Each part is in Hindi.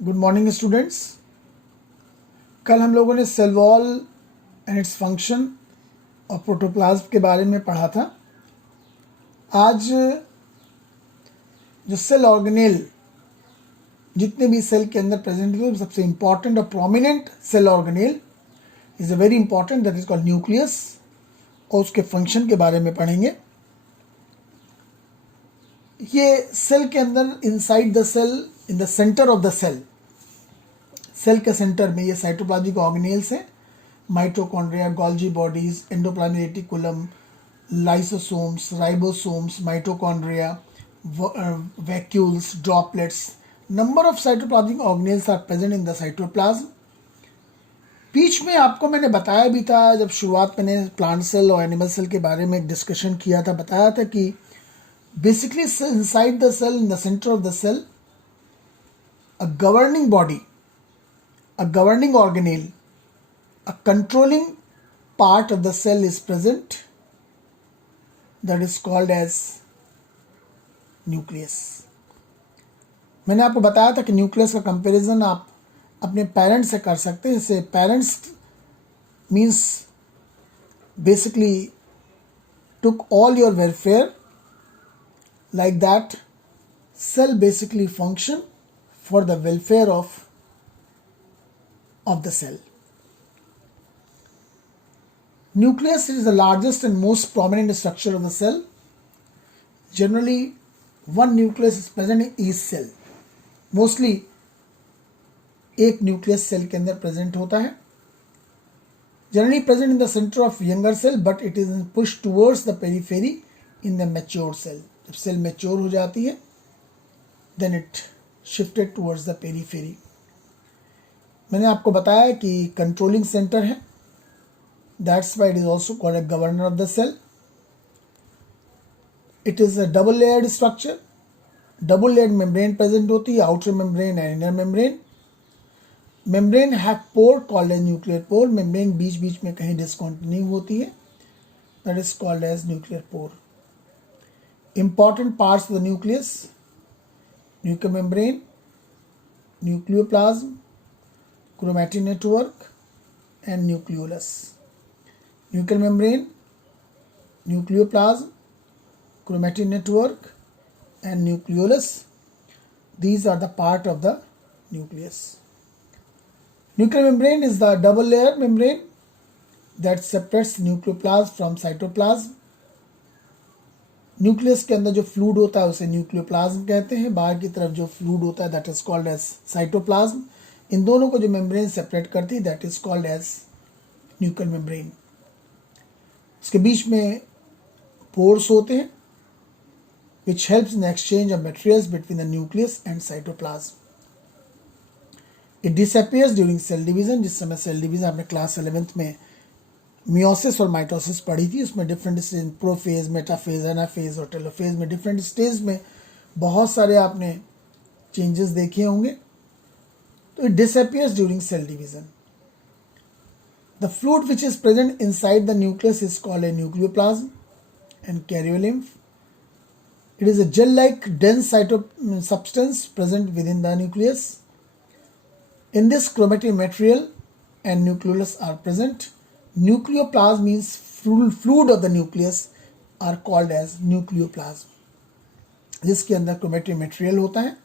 Good morning students. कल हम लोगों ने cell wall and its function और प्रोटोप्लाज्म के बारे में पढ़ा था। आज जो सेल ऑर्गेनेल जितने भी सेल के अंदर प्रेजेंट हुए, सबसे इंपॉर्टेंट और prominent cell organelle is a very important, that is called nucleus, और उसके फंक्शन के बारे में पढ़ेंगे। ये सेल के अंदर inside the cell, in the centre of the cell, cell के सेंटर में ये साइटोप्लाज्मिक ऑर्गेनेल्स हैं। Mitochondria, Golgi bodies, endoplasmic reticulum, lysosomes, ribosomes, mitochondria, vacuoles, droplets, number of cytoplasmic organelles are present in the cytoplasm. बीच में आपको मैंने बताया भी था, जब शुरुआत मैंने प्लांट सेल और एनिमल सेल के बारे में एक डिस्कशन किया था, बताया था कि basically inside the cell, in the centre of the cell, a governing body, a governing organelle, a controlling part of the cell is present, that is called as nucleus. मैंने आपको बताया था कि न्यूक्लियस का कंपैरिजन आप अपने पेरेंट्स से कर सकते हैं। जैसे parents means basically took all your welfare, like that cell basically function for the welfare of the cell. Nucleus is the largest and most prominent structure of the cell. Generally, one nucleus is present in each cell. Mostly एक न्यूक्लियस सेल के अंदर प्रेजेंट होता है. Generally present in the center of younger cell, but it is pushed towards the periphery in the mature cell. जब सेल मैच्योर हो जाती है, then it shifted towards the periphery. मैंने आपको बताया कि कंट्रोलिंग सेंटर है, that's why it is also called a governor of the cell. It is a double layered structure. Double layered membrane present होती है, outer membrane and inner membrane. Membrane have pore called as nuclear pore. Membrane बीच बीच में कहीं डिसकंटिन्यू होती है, that is called as nuclear pore. Important parts of the nucleus: nuclear membrane, nucleoplasm, chromatin network and nucleolus. Nuclear membrane, nucleoplasm, chromatin network and nucleolus, these are the part of the nucleus. Nuclear membrane is the double layer membrane that separates nucleoplasm from cytoplasm. Nucleus के अंदर जो फ्लूइड होता है उसे न्यूक्लियोप्लाज्म कहते हैं. बाहर की तरफ जो फ्लूइड होता है that is called as cytoplasm. इन दोनों को जो मेम्ब्रेन सेपरेट करती है that is called as nuclear membrane. इसके बीच में पोर्स होते हैं which helps in exchange of materials between the nucleus and cytoplasm. It disappears during cell division. जिस समय सेल डिवीजन आपने क्लास 11th में मियोसिस और माइटोसिस पढ़ी थी, उसमें different stage, prophase, metaphase, anaphase और टेलोफेज में डिफरेंट स्टेज में बहुत सारे आपने चेंजेस देखे होंगे. तो it disappears during cell division. The fluid which is present inside the nucleus is called a nucleoplasm and karyolymph. It is a gel-like dense substance present within the nucleus. In this, chromatin material and nucleolus are present. Nucleoplasm means fluid of the nucleus are called as nucleoplasm, जिसके अंदर chromatin material होता है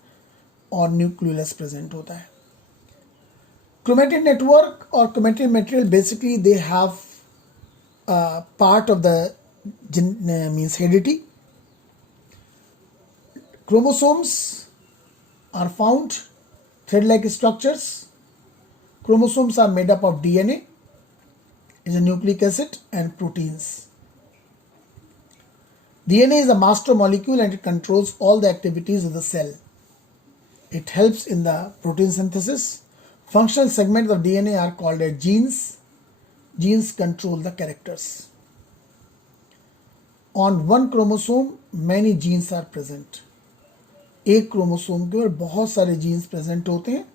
और nucleolus present होता है. Chromatin network or chromatin material, basically they have part of the means heredity. Chromosomes are found thread-like structures. Chromosomes are made up of DNA, is a nucleic acid, and proteins. DNA is a master molecule and it controls all the activities of the cell. It helps in the protein synthesis. Functional segments of DNA are called as genes. Genes control the characters. On one chromosome, many genes are present. एक क्रोमोसोम के ऊपर बहुत सारे जीन्स प्रेजेंट होते हैं.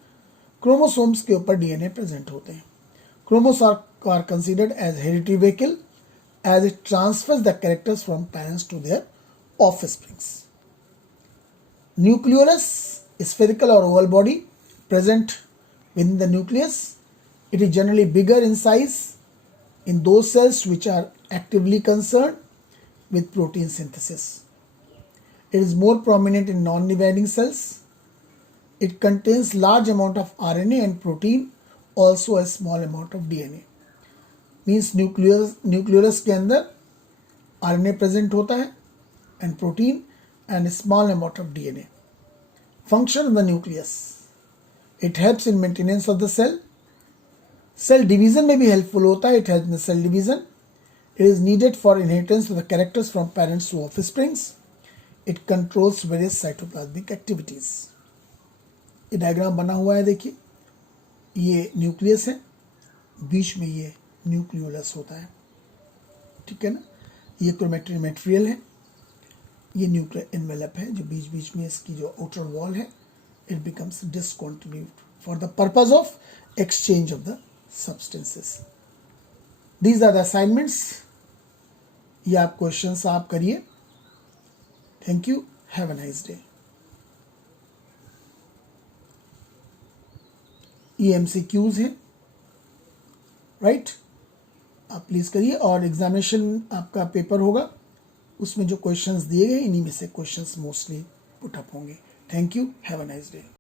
क्रोमोसोम्स के ऊपर डीएनए प्रेजेंट होते हैं. Chromosome are considered as hereditary vehicle as it transfers the characters from parents to their offsprings. Nucleolus, spherical or oval body, present within the nucleus. It is generally bigger in size in those cells which are actively concerned with protein synthesis. It is more prominent in non-dividing cells. It contains large amount of RNA and protein, also a small amount of DNA. Means nucleus के अंदर RNA present होता है and protein and a small amount of DNA. Function of the nucleus. It helps in maintenance of the cell. Cell division में भी helpful होता है. It helps in cell division. It is needed for inheritance of the characters from parents to offsprings. It controls various cytoplasmic activities. ये डायग्राम बना हुआ है, देखिए ये न्यूक्लियस है, बीच में ये न्यूक्लियोलस होता है, ठीक है ना. ये क्रोमेटिन मटेरियल है, ये न्यूक्लियर एनवेलप है जो बीच बीच में इसकी जो आउटर वॉल है, it becomes discontinued for the purpose of exchange of the substances. These are the assignments. ये आप क्वेश्चंस आप करिए. Thank you. Have a nice day. ये MCQs हैं, राइट. आप प्लीज़ करिए. और एग्जामिनेशन आपका पेपर होगा, उसमें जो क्वेश्चंस दिए गए इन्हीं में से क्वेश्चंस मोस्टली पुट अप होंगे. Thank you. Have a nice day.